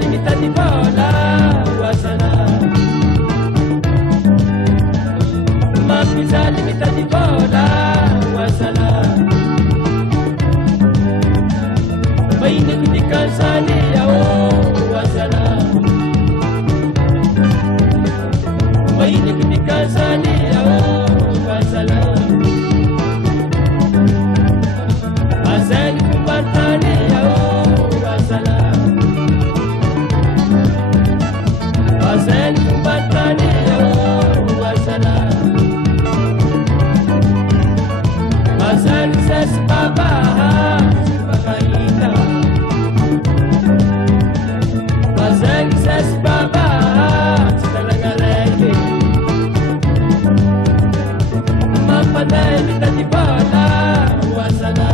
Mampizali mitadibola wasala. Mampizali mitadibola wasala. Baini kutikansani yao wasala. Baini kutikansani yao wasala. Asani kumbantani yao wasala. Asani kumbantani yao wasala. Asani sesi baba sipakaita. Asani sesi baba sitalangaleke. Mampandai mitadibola wasala.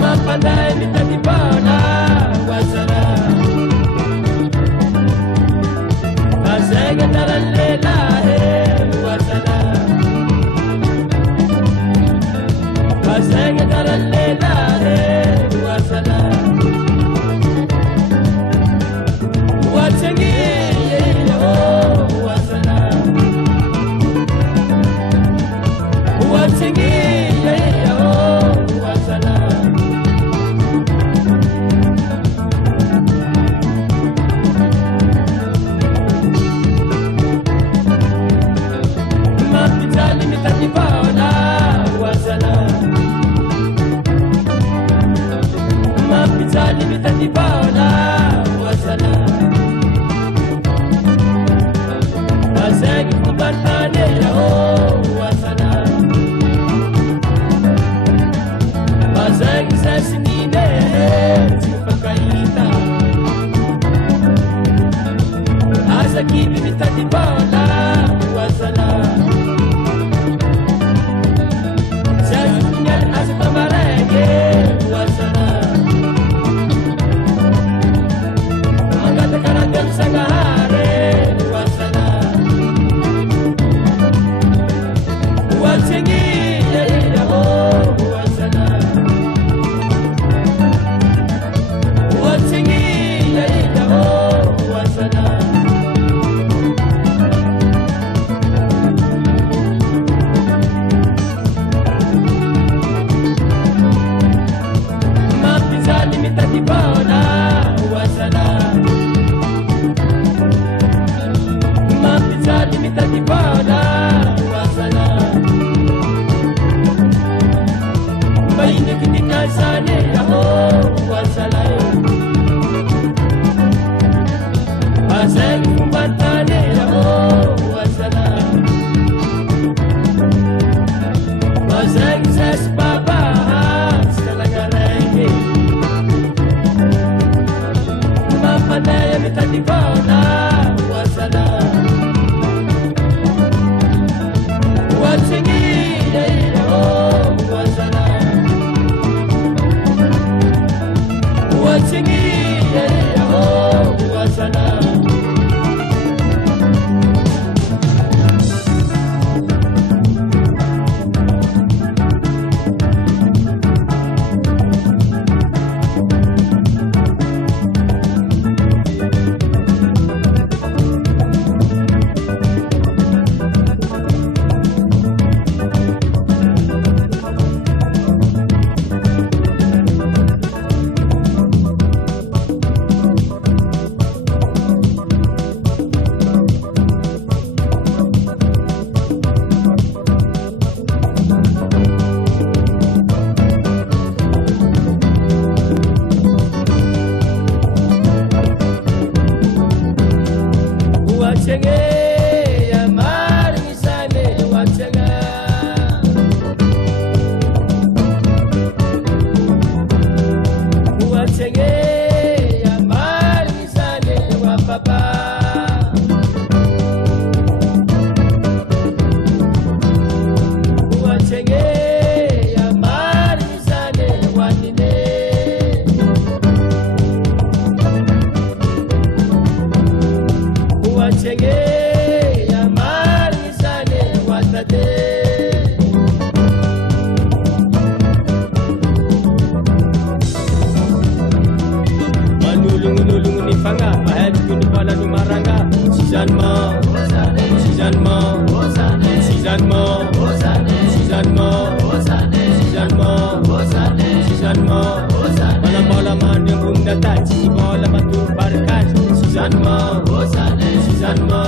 Mampandai mitadibola wasala. Asenge taralela wasala. Asenge taralela wasala. Watsengi wasala. Watsengi wasala. Mampizali mitadibola wasala. Mampizali mitadibola wasala. Asegi kumbantane yao wasala. Asegi sasinine sipakaita. Asakini mitadibola wasala. Sasikunyan asitamarege wasala. Magatakaragam sangahare wasala. Watsengi yao wasala. Watsengi yao wasala. Mampizali mitadibola wasala. Mampizali mitadibola wasala. Baini kutikansani yao wasala. Asegi kumbantane yao wasala. Asegi sesi baba sitalangaleke. Mampandai mitadibola wasala. Watsengi yao wasala. Suzanne-Mort, Suzanne-Mort, Suzanne-Mort, Suzanne-Mort, Malam-malaman yang bunda tak, sisi bola batu barkas. Suzanne-Mort, Suzanne-Mort.